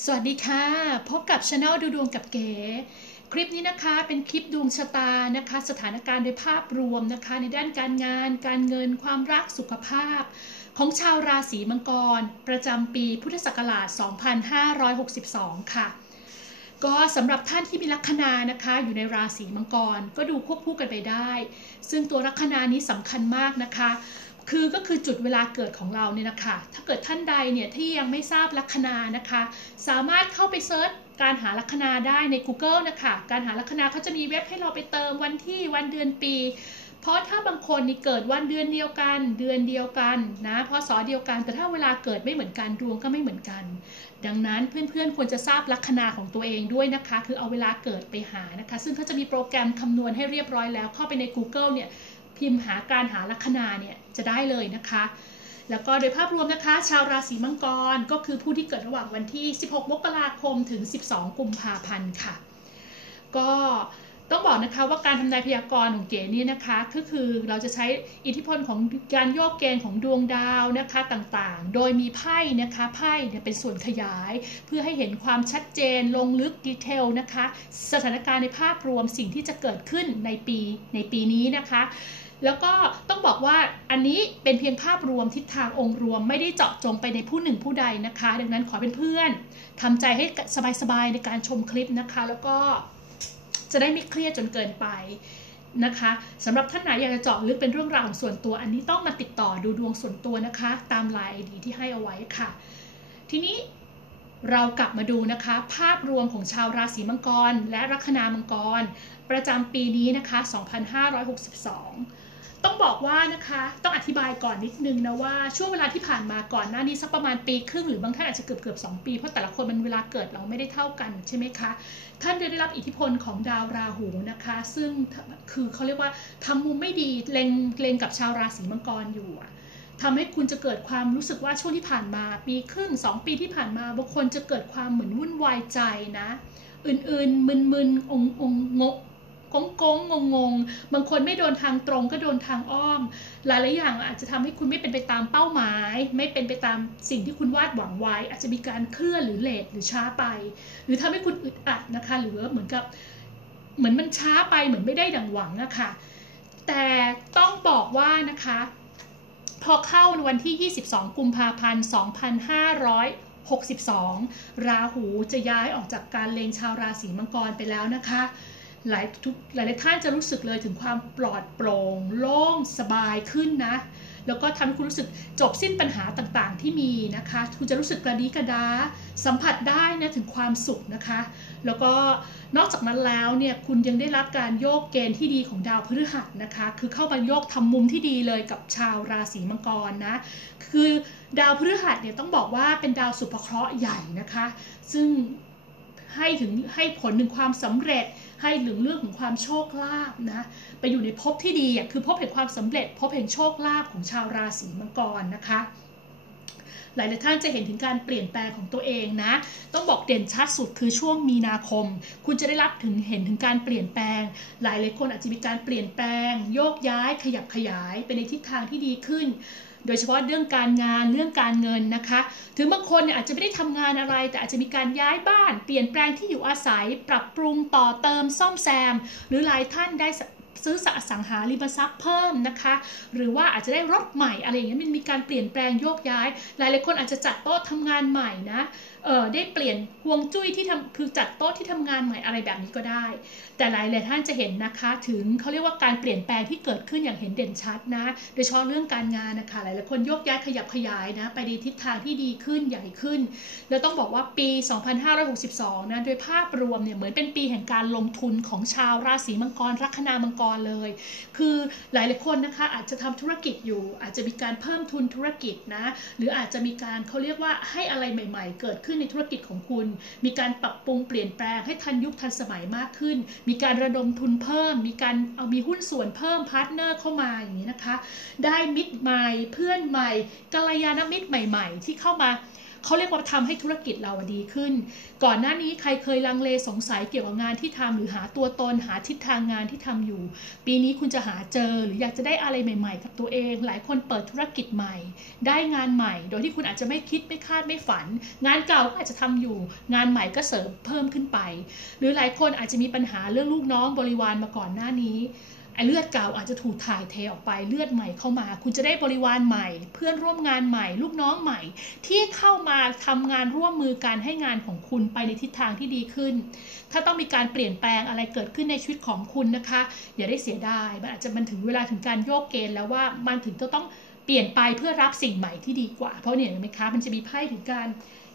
สวัสดีค่ะ พบกับช anel ดูดวงกับเก๋ คลิปนี้นะคะเป็นคลิปดวงชะตานะคะ สถานการณ์โดยภาพรวมนะคะ ในด้านการงาน การเงิน ความรักสุขภาพ ของชาวราศีมังกร ประจำปีพุทธศักราช 2562 ค่ะ ก็สำหรับท่านที่มีลัคนานะคะ อยู่ในราศีมังกร ก็ดูควบคู่กันไปได้ ซึ่งตัวลัคนานี้สำคัญมากนะคะ คือก็คือจุดเวลาเกิดของเราเนี่ยนะคะ ถ้าเกิดท่านใดเนี่ยที่ยังไม่ทราบลัคนานะคะ สามารถเข้าไปเซิร์ชการหาลัคนาได้ใน Google นะคะ การหาลัคนาเขาจะมีเว็บให้เราไปเติมวันที่วันเดือนปี เพราะถ้าบางคนนี่เกิดวันเดือนเดียวกัน เดือนเดียวกันนะพศเดียวกัน แต่ถ้าเวลาเกิดไม่เหมือนกันดวงก็ไม่เหมือนกัน ดังนั้นเพื่อนๆควรจะทราบลัคนาของตัวเองด้วยนะคะ คือเอาเวลาเกิดไปหานะคะ ซึ่งเขาจะมีโปรแกรมคำนวณให้เรียบร้อยแล้วเข้าไปใน Google เนี่ยพิมพ์หาการหาลัคนาเนี่ย จะได้เลยนะคะ แล้วก็โดยภาพรวมนะคะ ชาวราศีมังกรก็คือผู้ที่เกิดระหว่างวันที่ 16 มกราคมถึง 12 กุมภาพันธ์ค่ะ ก็ต้องบอกนะคะว่าการทำนายพยากรณ์ของเก๋นี่นะคะก็คือเราจะใช้อิทธิพลของการโยกเกณฑ์ของดวงดาวนะคะต่างๆ โดยมีไพ่นะคะไพ่เนี่ยเป็นส่วนขยาย เพื่อให้เห็นความชัดเจนลงลึกดีเทลนะคะ สถานการณ์ในภาพรวมสิ่งที่จะเกิดขึ้นในปีในปีนี้นะคะ แล้วก็ต้องบอกว่าอันนี้เป็นเพียงภาพรวมทิศทางองค์รวมไม่ได้เจาะจงไปในผู้หนึ่งผู้ใดนะคะ ดังนั้นขอเป็นเพื่อนทำใจให้สบายๆในการชมคลิปนะคะ แล้วก็จะได้ไม่เครียดจนเกินไปนะคะสำหรับท่านไหนอยากจะเจาะลึกเป็นเรื่องราวของส่วนตัว อันนี้ต้องมาติดต่อดูดวงส่วนตัวนะคะ ตามไลน์ดีที่ให้เอาไว้ค่ะ ทีนี้เรากลับมาดูนะคะ ภาพรวมของชาวราศีมังกร และลัคนามังกร ประจำปีนี้นะคะ 2562 ต้องบอกว่านะคะต้องอธิบายก่อนนิดนึงนะว่าช่วงเวลาที่ผ่านมาก่อนหน้านี้สักประมาณปีครึ่งหรือบางท่านอาจจะเกือบเกือบสปีเพราะแต่ละคนมันเวลาเกิดเราไม่ได้เท่ากันใช่ไหมคะท่านได้รับอิทธิพลของดาวราหูนะคะ ซึ่งคือเขาเรียกว่าทำมุมไม่ดีเลงเลงกับชาวราศีมังกรอยู่อะทำให้คุณจะเกิดความรู้สึกว่าช่วงที่ผ่านมา ปีครึ่งสองปีที่ผ่านมาบางคนจะเกิดความเหมือนวุ่นวายใจนะ อื่นๆมึนๆององง กกงกงงงงบางคนไม่โดนทางตรงก็โดนทางอ้อม หลายๆอย่างอาจจะทำให้คุณไม่เป็นไปตามเป้าหมาย ไม่เป็นไปตามสิ่งที่คุณวาดหวังไว้ อาจจะมีการเคลื่อนหรือเลทหรือช้าไป หรือทำให้คุณอึดอัดนะคะหรือเหมือนกับเหมือนมันช้าไปเหมือนไม่ได้ดังหวังอะค่ะแต่ต้องบอกว่านะคะ พอเข้าวันที่ 22 กุมภาพันธ์ 2562 ราหูจะย้ายออกจากการเลงชาวราศีมังกรไปแล้วนะคะ หลายทุกหลายท่านจะรู้สึกเลยถึงความปลอดโปร่งโล่งสบายขึ้นนะ แล้วก็ทำให้คุณรู้สึกจบสิ้นปัญหาต่างๆ ที่มีนะคะ คุณจะรู้สึกกระดีกระดา สัมผัสได้นะถึงความสุขนะคะ แล้วก็นอกจากนั้นแล้วเนี่ยคุณยังได้รับการโยกเกณฑ์ที่ดีของดาวพฤหัสนะคะ คือเข้ามาโยกทำมุมที่ดีเลยกับชาวราศีมังกรนะ คือดาวพฤหัสเนี่ยต้องบอกว่าเป็นดาวสุภเคราะห์ใหญ่นะคะ ซึ่ง ให้ถึงให้ผลถึงความสำเร็จ ให้ถึงเรื่องของความโชคลาภนะไปอยู่ในภพที่ดีคือภพแห่งความสำเร็จภพแห่งโชคลาภของชาวราศีมังกรนะคะหลายๆท่านจะเห็นถึงการเปลี่ยนแปลงของตัวเองนะ ต้องบอกเด่นชัดสุดคือช่วงมีนาคม คุณจะได้รับถึงเห็นถึงการเปลี่ยนแปลง หลายหลายคนอาจจะมีการเปลี่ยนแปลง โยกย้ายขยับขยายไปในทิศทางที่ดีขึ้น โดยเฉพาะเรื่องการงานเรื่องการเงินนะคะ ถึงบางคนเนี่ยอาจจะไม่ได้ทำงานอะไร แต่อาจจะมีการย้ายบ้าน เปลี่ยนแปลงที่อยู่อาศัย ปรับปรุงต่อเติมซ่อมแซม หรือหลายท่านได้ ซื้อสอสังหาริมทรัพย์เพิ่มนะคะ หรือว่าอาจจะได้รถใหม่อะไรอย่างเงี้ยมันมีการเปลี่ยนแปลงโยกย้าย หลายหลายคนอาจจะจัดโต๊ะทำงานใหม่นะเออได้เปลี่ยนห่วงจุ้ยที่ทำคือจัดโต๊ะที่ทำงานใหม่อะไรแบบนี้ก็ได้ แต่หลายหลายท่านจะเห็นนะคะ ถึงเขาเรียกว่าการเปลี่ยนแปลงที่เกิดขึ้นอย่างเห็นเด่นชัดนะ โดยเฉพาะเรื่องการงานนะคะ หลายหลายคนโยกย้ายขยับขยายนะ ไปในทิศทางที่ดีขึ้นใหญ่ขึ้น แล้วต้องบอกว่าปี 2562 นะ โดยภาพรวมเนี่ยเหมือนเป็นปีแห่งการลงทุนของชาวราศีมังกรลัคนามังกรเลย คือหลายหลายคนนะคะอาจจะทำธุรกิจอยู่ อาจจะมีการเพิ่มทุนธุรกิจนะ หรืออาจจะมีการเขาเรียกว่าให้อะไรใหม่ ๆ เกิดขึ้นในธุรกิจของคุณ มีการปรับปรุงเปลี่ยนแปลงให้ทันยุคทันสมัยมากขึ้น มีการระดมทุนเพิ่ม มีการเอามีหุ้นส่วนเพิ่มพาร์ทเนอร์เข้ามาอย่างนี้นะคะ ได้มิตรใหม่เพื่อนใหม่กัลยาณมิตรใหม่ ๆ ที่เข้ามา เขาเรียกว่าทำให้ธุรกิจเราดีขึ้น ก่อนหน้านี้ใครเคยลังเลสงสัยเกี่ยวกับงานที่ทำหรือหาตัวตนหาทิศทางงานที่ทำอยู่ ปีนี้คุณจะหาเจอหรืออยากจะได้อะไรใหม่ ๆ กับตัวเอง หลายคนเปิดธุรกิจใหม่ ได้งานใหม่ โดยที่คุณอาจจะไม่คิดไม่คาดไม่ฝัน งานเก่าก็อาจจะทำอยู่ งานใหม่ก็เสริมเพิ่มขึ้นไป หรือหลายคนอาจจะมีปัญหาเรื่องลูกน้องบริวารมาก่อนหน้านี้ ไอ้เลือดเก่าอาจจะถูกถ่ายเทออกไปเลือดใหม่เข้ามา คุณจะได้บริวารใหม่ เพื่อนร่วมงานใหม่ ลูกน้องใหม่ ที่เข้ามาทำงานร่วมมือกันให้งานของคุณไปในทิศทางที่ดีขึ้น ถ้าต้องมีการเปลี่ยนแปลงอะไรเกิดขึ้นในชีวิตของคุณนะคะ อย่าได้เสียดายมันอาจจะมันถึงเวลาถึงการโยกเกณฑ์แล้วว่ามันถึงจะต้อง เปลี่ยนไปเพื่อรับสิ่งใหม่ที่ดีกว่า เพราะเนี่ยเห็นไหมคะมันจะมีไพ่ถึงการ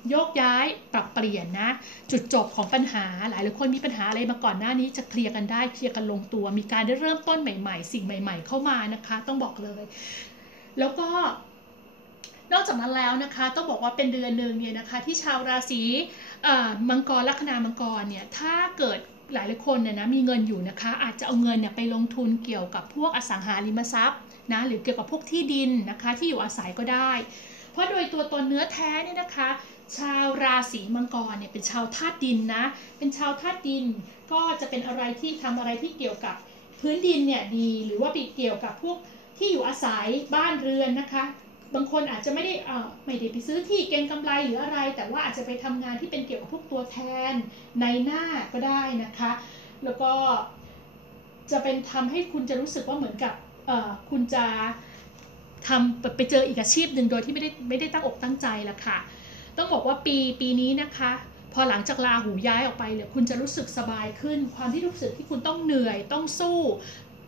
โยกย้ายปรับเปลี่ยนนะ จุดจบของปัญหาหลายหลายคนมีปัญหาอะไรมาก่อนหน้านี้จะเคลียร์กันได้เคลียร์กันลงตัว มีการได้เริ่มต้นใหม่ ๆ สิ่งใหม่ ๆ เข้ามานะคะ ต้องบอกเลย แล้วก็นอกจากนั้นแล้วนะคะ ต้องบอกว่าเป็นเดือนหนึ่งเนี่ยนะคะ ที่ชาวราศีมังกรลัคนามังกรเนี่ยถ้าเกิดหลายหลายคนเนี่ยนะมีเงินอยู่นะคะ อาจจะเอาเงินเนี่ยไปลงทุนเกี่ยวกับพวกอสังหาริมทรัพย์ นะหรือเกี่ยวกับพวกที่ดินนะคะที่อยู่อาศัยก็ได้ เพราะโดยตัวตนเนื้อแท้เนี่ยนะคะ ชาวราศีมังกรเนี่ยเป็นชาวธาตุดินนะเป็นชาวธาตุดินก็จะเป็นอะไรที่ทำอะไรที่เกี่ยวกับพื้นดินเนี่ยดีหรือว่าไปเกี่ยวกับพวกที่อยู่อาศัยบ้านเรือนนะคะ บางคนอาจจะไม่ได้เออไม่ได้ไปซื้อที่เก็งกำไรหรืออะไร แต่ว่าอาจจะไปทำงานที่เป็นเกี่ยวกับพวกตัวแทนในหน้าก็ได้นะคะ แล้วก็จะเป็นทำให้คุณจะรู้สึกว่าเหมือนกับ คุณจะทำไปเจออีกอาชีพหนึ่งโดยที่ไม่ได้ไม่ได้ตั้งอกตั้งใจละค่ะ ต้องบอกว่าปีปีนี้นะคะ พอหลังจากลาหูย้ายออกไปเนี่ยคุณจะรู้สึกสบายขึ้น ความที่รู้สึกที่คุณต้องเหนื่อย ต้องสู้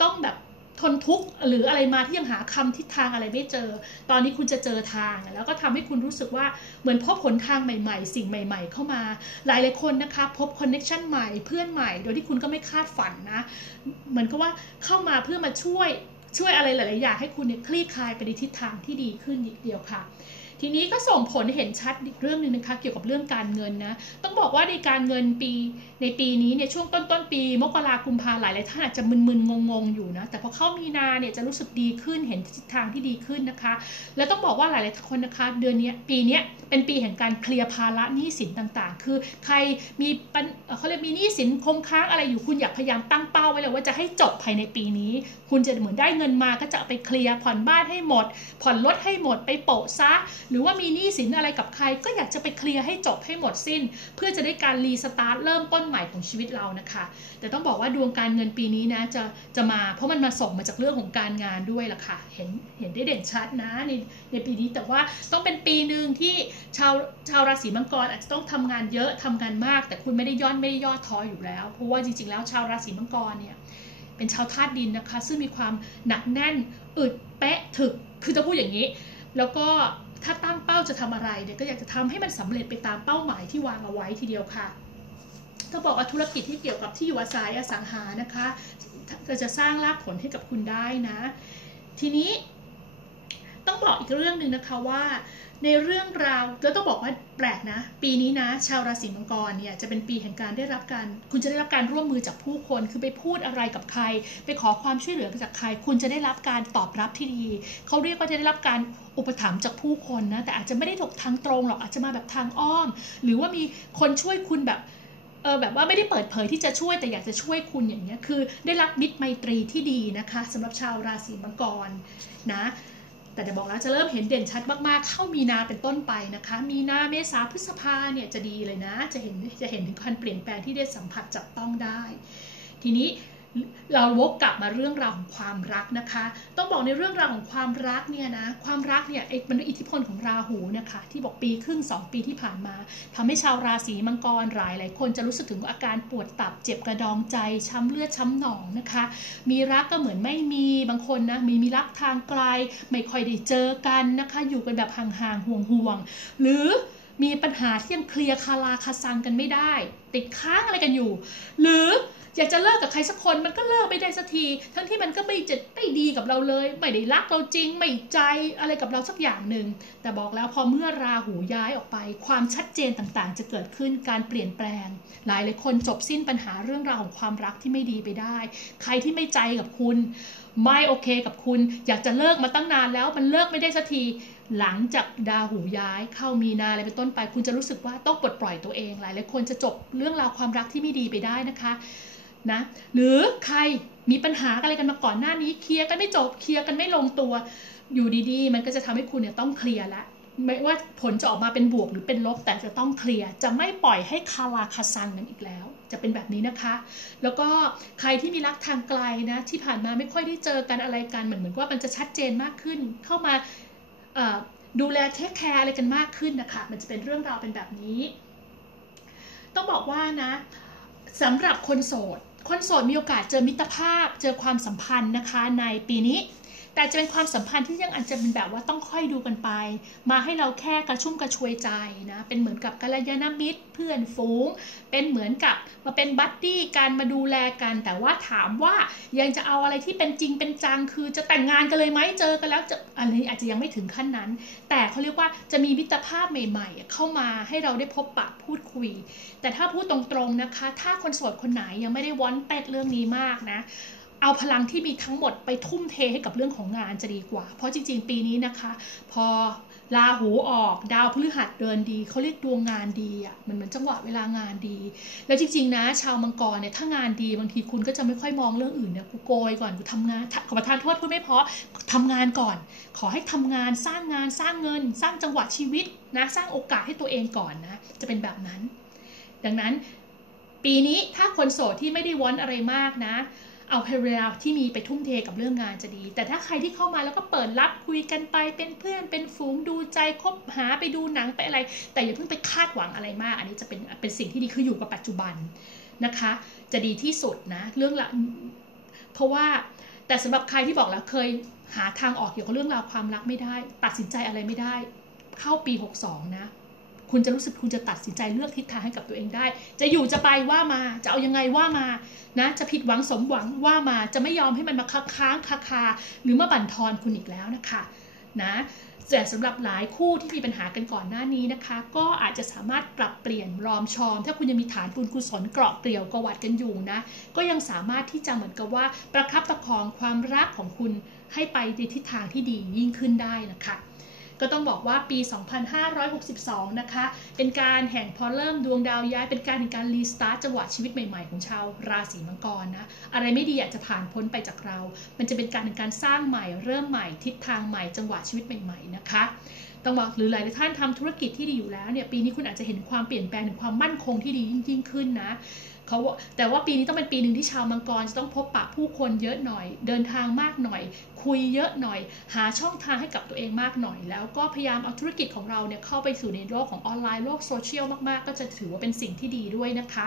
ต้องแบบทนทุกข์หรืออะไรมาที่ยังหาคำทิศทางอะไรไม่เจอ ตอนนี้คุณจะเจอทาง แล้วก็ทำให้คุณรู้สึกว่าเหมือนพบผลทางใหม่ ๆ สิ่งใหม่ ๆ เข้ามา หลายหลายคนนะคะพบคอนเน็ชันใหม่เพื่อนใหม่ โดยที่คุณก็ไม่คาดฝันนะ เหมือนกับว่าเข้ามาเพื่อมาช่วย ช่วยอะไรหลาย ๆ อย่างให้คุณเนี่ยคลี่คลายไปในทิศทางที่ดีขึ้นอีกเดียวค่ะ ทีนี้ก็ส่งผลเห็นชัดอีกเรื่องหนึ่งนะคะเกี่ยวกับเรื่องการเงินนะต้องบอกว่าในการเงินปีในปีนี้เนี่ยช่วงต้นต้นปีมกราคุมภาหลายหลายท่านอาจจะมึนๆงงๆอยู่นะแต่พอเข้ามีนาเนี่ยจะรู้สึกดีขึ้นเห็นทิศทางที่ดีขึ้นนะคะ แล้วต้องบอกว่าหลายๆคนนะคะเดือนนี้ปีนี้เป็นปีแห่งการเคลียร์ภาระหนี้สินต่างๆ คือใครมีปัญเขาเรียกมีหนี้สินคงค้างอะไรอยู่คุณอยากพยายามตั้งเป้าไว้เลยว่าจะให้จบภายในปีนี้ คุณจะเหมือนได้เงินมาก็จะไปเคลียร์ผ่อนบ้านให้หมด ผ่อนรถให้หมดไปโปะซะหรือว่ามีหนี้สินอะไรกับใคร ก็อยากจะไปเคลียร์ให้จบให้หมดสิ้น เพื่อจะได้การรีสตาร์ทเริ่มต้นใหม่ของชีวิตเรานะคะ แต่ต้องบอกว่าดวงการเงินปีนี้นะจะจะมาเพราะมันมาส่งมาจากเรื่องของการงานด้วยล่ะค่ะ เห็นเห็นได้เด่นชัดนะในในปีนี้แต่ว่าต้องเป็นปีหนึ่งที่ชาวชาวราศีมังกรอาจจะต้องทำงานเยอะทำงานมาก แต่คุณไม่ได้ย่อนไม่ได้ย่อท้ออยู่แล้ว เพราะว่าจริงๆ แล้วชาวราศีมังกรเนี่ยเป็นชาวธาตุดินนะคะ ซึ่งมีความหนักแน่นอึดเป๊ะถึกคือจะพูดอย่างนี้ แล้วก็ ถ้าตั้งเป้าจะทำอะไรเนี่ยก็อยากจะทำให้มันสำเร็จไปตามเป้าหมายที่วางเอาไว้ทีเดียวค่ะถ้าบอกว่าธุรกิจที่เกี่ยวกับที่อยู่อาศัยอสังหานะคะก็จะสร้างรากผลให้กับคุณได้นะ ทีนี้ต้องบอกอีกเรื่องหนึ่งนะคะว่า ในเรื่องราวแล้วต้องบอกว่าแปลกนะ ปีนี้นะ ชาวราศีมังกรเนี่ยจะเป็นปีแห่งการได้รับการ คุณจะได้รับการร่วมมือจากผู้คน คือไปพูดอะไรกับใคร ไปขอความช่วยเหลือจากใคร คุณจะได้รับการตอบรับที่ดีเขาเรียกว่าจะได้รับการอุปถัมภ์จากผู้คนนะแต่อาจจะไม่ได้ถกทางตรงหรอกอาจจะมาแบบทางอ้อม หรือว่ามีคนช่วยคุณแบบเออแบบว่าไม่ได้เปิดเผยที่จะช่วยแต่อยากจะช่วยคุณอย่างเงี้ยคือ ได้รับมิตรไมตรีที่ดีนะคะสำหรับชาวราศีมังกรนะ แต่จะบอกแล้วจะเริ่มเห็นเด่นชัดมากๆ เข้ามีนาเป็นต้นไปนะคะ มีนาเมษาพฤษภาเนี่ยจะดีเลยนะ จะเห็นจะเห็นถึงการเปลี่ยนแปลงที่ได้สัมผัสจับต้องได้ ทีนี้ เราวกกลับมาเรื่องราวของความรักนะคะ ต้องบอกในเรื่องราวของความรักเนี่ยนะ ความรักเนี่ยมันอิทธิพลของราหูนะคะ ที่บอกปีครึ่ง 2 ปีที่ผ่านมาทำให้ชาวราศีมังกรหลายหลายคนจะรู้สึกถึงอาการปวดตับเจ็บกระดองใจ ช้ำเลือดช้ำหนองนะคะ มีรักก็เหมือนไม่มีบางคนนะมีมีรักทางไกล ไม่ค่อยได้เจอกันนะคะ อยู่กันแบบห่างๆห่วงๆหรือมีปัญหาที่ยังเคลียร์คาราคาซังกันไม่ได้ ติดค้างอะไรกันอยู่ หรือ อยากจะเลิกกับใครสักคนมันก็เลิกไม่ได้สักที ทั้งที่มันก็ไม่จะไม่ดีกับเราเลย ไม่ได้รักเราจริง ไม่ใจอะไรกับเราสักอย่างหนึ่ง แต่บอกแล้วพอเมื่อราหูย้ายออกไป ความชัดเจนต่างๆ จะเกิดขึ้นการเปลี่ยนแปลง หลายหลายคนจบสิ้นปัญหาเรื่องราวของความรักที่ไม่ดีไปได้ ใครที่ไม่ใจกับคุณ ไม่โอเคกับคุณ อยากจะเลิกมาตั้งนานแล้วมันเลิกไม่ได้สักทีหลังจากดาวหูย้ายเข้ามีนาอะไรเป็นต้นไป คุณจะรู้สึกว่าต้องปลดปล่อยตัวเองหลายหลายคนจะจบเรื่องราวความรักที่ไม่ดีไปได้นะคะ นะหรือใครมีปัญหาอะไรกันมาก่อนหน้านี้เคลียร์กันไม่จบเคลียร์กันไม่ลงตัว อยู่ดีๆ มันก็จะทำให้คุณเนี่ยต้องเคลียร์ละไม่ว่าผลจะออกมาเป็นบวกหรือเป็นลบแต่จะต้องเคลียร์จะไม่ปล่อยให้คาราคาซังกันอีกแล้ว จะเป็นแบบนี้นะคะ แล้วก็ใครที่มีรักทางไกลนะที่ผ่านมาไม่ค่อยได้เจอกันอะไรกันเหมือนเหมือนว่ามันจะชัดเจนมากขึ้น เข้ามาดูแลเทคแคร์อะไรกันมากขึ้นนะคะมันจะเป็นเรื่องราวเป็นแบบนี้ ต้องบอกว่านะสำหรับคนโสด คนโสดมีโอกาสเจอมิตรภาพ เจอความสัมพันธ์นะคะในปีนี้ แต่จะเป็นความสัมพันธ์ที่ยังอาจจะเป็นแบบว่าต้องค่อยดูกันไป มาให้เราแค่กระชุ่มกระชวยใจนะ เป็นเหมือนกับกัลยาณมิตร เพื่อนฝูง เป็นเหมือนกับมาเป็นบัดดี้การมาดูแลกัน แต่ว่าถามว่ายังจะเอาอะไรที่เป็นจริงเป็นจัง คือจะแต่งงานกันเลยไหมเจอกันแล้วจะอันนี้อาจจะยังไม่ถึงขั้นนั้น แต่เขาเรียกว่าจะมีมิตรภาพใหม่ ๆ เข้ามาให้เราได้พบปะพูดคุย แต่ถ้าพูดตรงๆนะคะ ถ้าคนโสดคนไหนยังไม่ได้วอนเป็ดเรื่องนี้มากนะ เอาพลังที่มีทั้งหมดไปทุ่มเทให้กับเรื่องของงานจะดีกว่า เพราะจริง ๆ ปีนี้นะคะ พอลาหูออกดาวพฤหัสเดินดีเขาเรียกดวงงานดีอะมันเหมือนจังหวะเวลางานดี แล้วจริง ๆ นะ ชาวมังกรเนี่ยถ้างานดีบางทีคุณก็จะไม่ค่อยมองเรื่องอื่นเนี่ยกูโกยก่อนกูทำงานขอประทานโทษพูดไม่เพราะทำงานก่อน ขอให้ทำงานสร้างงานสร้างเงิน สร้างจังหวะชีวิตนะสร้างโอกาสให้ตัวเองก่อนนะจะเป็นแบบนั้น ดังนั้น ปีนี้ถ้าคนโสดที่ไม่ได้วอนอะไรมากนะ เอาเวลาที่มีไปทุ่มเทกับเรื่องงานจะดี แต่ถ้าใครที่เข้ามาแล้วก็เปิดรับคุยกันไปเป็นเพื่อนเป็นฝูงดูใจคบหาไปดูหนังไปอะไร แต่อย่าเพิ่งไปคาดหวังอะไรมาก อันนี้จะเป็นเป็นสิ่งที่ดีคืออยู่กับปัจจุบันนะคะ จะดีที่สุดนะเรื่องละเพราะว่าแต่สำหรับใครที่บอกแล้วเคยหาทางออกเกี่ยวกับเรื่องราวความรักไม่ได้ ตัดสินใจอะไรไม่ได้ เข้าปี 62 นะ คุณจะรู้สึกคุณจะตัดสินใจเลือกทิศทางให้กับตัวเองได้ จะอยู่จะไปว่ามาจะเอายังไงว่ามานะจะผิดหวังสมหวังว่ามาจะไม่ยอมให้มันมาค้างคาคาหรือมาบั่นทอนคุณอีกแล้วนะคะนะแต่สำหรับหลายคู่ที่มีปัญหากันก่อนหน้านี้นะคะ ก็อาจจะสามารถปรับเปลี่ยนรอมชอม ถ้าคุณยังมีฐานบุญกุศลเกราะเกลียวกวัดกันอยู่นะก็ยังสามารถที่จะเหมือนกับว่าประคับประคองความรักของคุณให้ไปในทิศทางที่ดียิ่งขึ้นได้นะคะ ก็ต้องบอกว่าปี 2562 นะคะ เป็นการแห่งพอเริ่มดวงดาวย้าย เป็นการแห่งการรีสตาร์ทจังหวะชีวิตใหม่ๆ ของชาวราศีมังกรนะ อะไรไม่ดีอาจจะผ่านพ้นไปจากเรา มันจะเป็นการแห่งการสร้างใหม่ เริ่มใหม่ ทิศทางใหม่ จังหวะชีวิตใหม่ๆ นะคะ ต้องบอกหรือหลายท่านทำธุรกิจที่ดีอยู่แล้วเนี่ยปีนี้คุณอาจจะเห็นความเปลี่ยนแปลงถึงความมั่นคงที่ดียิ่งขึ้นนะเขาแต่ว่าปีนี้ต้องเป็นปีหนึ่งที่ชาวมังกรจะต้องพบปะผู้คนเยอะหน่อย เดินทางมากหน่อย คุยเยอะหน่อย หาช่องทางให้กับตัวเองมากหน่อย แล้วก็พยายามเอาธุรกิจของเราเนี่ยเข้าไปสู่ในโลกของออนไลน์โลกโซเชียลมากๆ ก็จะถือว่าเป็นสิ่งที่ดีด้วยนะคะ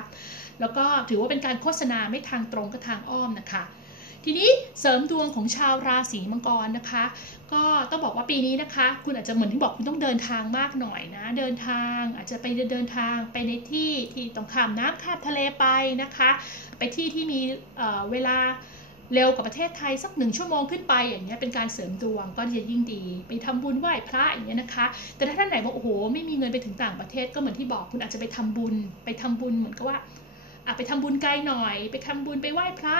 แล้วก็ถือว่าเป็นการโฆษณาไม่ทางตรงก็ทางอ้อมนะคะ ทีนี้เสริมดวงของชาวราศีมังกรนะคะ ก็ต้องบอกว่าปีนี้นะคะ คุณอาจจะเหมือนที่บอกคุณต้องเดินทางมากหน่อยนะ เดินทางอาจจะไปเดินทางไปในที่ที่ต้องข้ามน้ำข้ามทะเลไปนะคะ ไปที่ที่มีเเวลาเร็วกว่าประเทศไทยสักหนึ่งชั่วโมงขึ้นไปอย่างเงี้ยเป็นการเสริมดวงก็จะยิ่งดี ไปทำบุญไหว้พระอย่างเงี้ยนะคะ แต่ถ้าท่านไหนบอกโอ้โหไม่มีเงินไปถึงต่างประเทศก็เหมือนที่บอกคุณอาจจะไปทำบุญ ไปทำบุญเหมือนกับว่าไปทำบุญไกลหน่อย ไปทำบุญไปไหว้พระ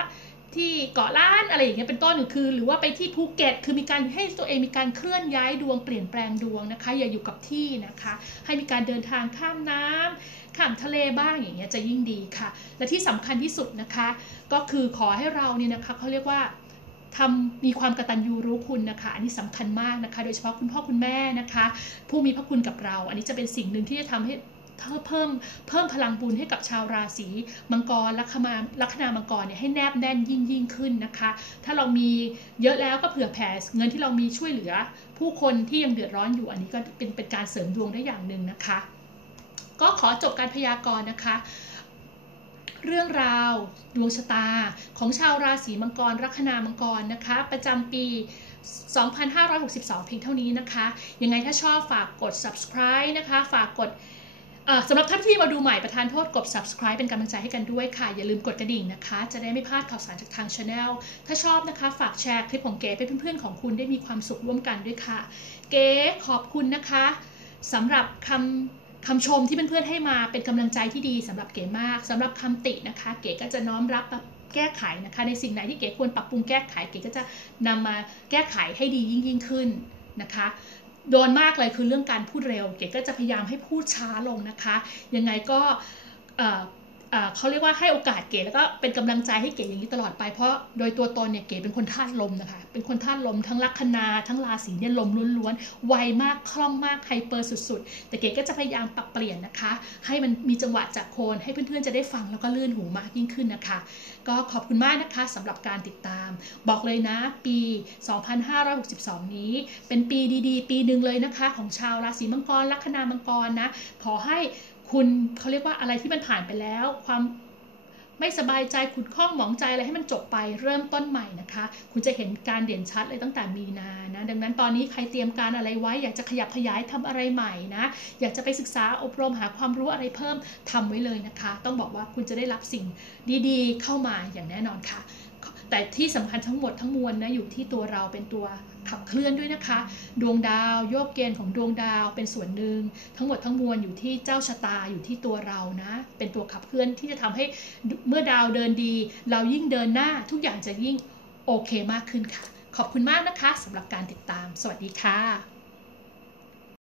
ที่เกาะล้านอะไรอย่างเงี้ยเป็นต้นคือ หรือว่าไปที่ภูเก็ตคือมีการให้ตัวเองมีการเคลื่อนย้ายดวงเปลี่ยนแปลงดวงนะคะ อย่าอยู่กับที่นะคะ ให้มีการเดินทางข้ามน้ำข้ามทะเลบ้างอย่างเงี้ยจะยิ่งดีค่ะ และที่สำคัญที่สุดนะคะ ก็คือขอให้เราเนี่ยนะคะเขาเรียกว่าทำมีความกระตัญญูรู้คุณนะคะ อันนี้สำคัญมากนะคะ โดยเฉพาะคุณพ่อคุณแม่นะคะ ผู้มีพระคุณกับเรา อันนี้จะเป็นสิ่งหนึ่งที่จะทำให้ เพิ่มเพิ่มเพิ่มพลังบุญให้กับชาวราศีมังกรลัคนาลัคนามังกรเนี่ยให้แนบแน่นยิ่งยิ่งขึ้นนะคะ ถ้าเรามีเยอะแล้วก็เผื่อแผ่เงินที่เรามีช่วยเหลือ ผู้คนที่ยังเดือดร้อนอยู่อันนี้ก็เป็นเป็นการเสริมดวงได้อย่างหนึ่งนะคะ ก็ขอจบการพยากรณ์นะคะเรื่องราวดวงชะตาของชาวราศีมังกร ลัคนามังกรนะคะ ประจำปี 2562 เพียงเท่านี้นะคะ ยังไงถ้าชอบฝากกด subscribe นะคะ ฝากกด สำหรับท่านที่มาดูใหม่ประทานโทษกด subscribe เป็นกำลังใจให้กันด้วยค่ะ อย่าลืมกดกระดิ่งนะคะ จะได้ไม่พลาดข่าวสารจากทางช anel ถ้าชอบนะคะฝากแชร์คลิปของเก๋ไปเพื่อนๆของคุณได้มีความสุขร่วมกันด้วยค่ะ เก๋ขอบคุณนะคะสำหรับคำคำชมที่เพื่อนๆให้มาเป็นกำลังใจที่ดีสำหรับเก๋มากสำหรับคำตินะคะ เก๋ก็จะน้อมรับแก้ไขนะคะ ในสิ่งไหนที่เก๋ควรปรับปรุงแก้ไขเก๋ก็จะนำมาแก้ไขให้ดียิ่งยิ่งขึ้นนะคะ โดนมากเลยคือเรื่องการพูดเร็ว เก๋ก็จะพยายามให้พูดช้าลงนะคะ ยังไงก็ เขาเรียกว่าให้โอกาสเก๋แล้วก็เป็นกำลังใจให้เก๋อย่างนี้ตลอดไปเพราะโดยตัวตนเนี่ยเก๋เป็นคนธาตุลมนะคะ เป็นคนธาตุลมทั้งลัคนาทั้งราศีเนี่ยลมล้วนๆไวมากคล่องมากไฮเปอร์สุดๆ แต่เก๋ก็จะพยายามปรับเปลี่ยนนะคะ ให้มันมีจังหวะจากโคนให้เพื่อนๆจะได้ฟังแล้วก็ลื่นหูมากยิ่งขึ้นนะคะ ก็ขอบคุณมากนะคะสำหรับการติดตาม บอกเลยนะปี 2562 นี้ เป็นปีดีๆ ปีหนึ่งเลยนะคะ ของชาวราศีมังกรลัคนามังกรนะขอให้ คุณเขาเรียกว่าอะไรที่มันผ่านไปแล้ว ความไม่สบายใจขุดข้องหมองใจอะไรให้มันจบไปเริ่มต้นใหม่นะคะ คุณจะเห็นการเด่นชัดเลยตั้งแต่มีนานะดังนั้นตอนนี้ใครเตรียมการอะไรไว้ อยากจะขยับขยายทำอะไรใหม่นะ อยากจะไปศึกษาอบรมหาความรู้อะไรเพิ่มทำไว้เลยนะคะ ต้องบอกว่าคุณจะได้รับสิ่งดีๆ เข้ามาอย่างแน่นอนค่ะ แต่ที่สำคัญทั้งหมดทั้งมวลนะอยู่ที่ตัวเราเป็นตัว ขับเคลื่อนด้วยนะคะ ดวงดาวโยกเกณฑ์ของดวงดาวเป็นส่วนหนึ่ง ทั้งหมดทั้งมวลอยู่ที่เจ้าชะตาอยู่ที่ตัวเรานะ เป็นตัวขับเคลื่อนที่จะทำให้เมื่อดาวเดินดี เรายิ่งเดินหน้าทุกอย่างจะยิ่งโอเคมากขึ้นค่ะ ขอบคุณมากนะคะสำหรับการติดตาม สวัสดีค่ะ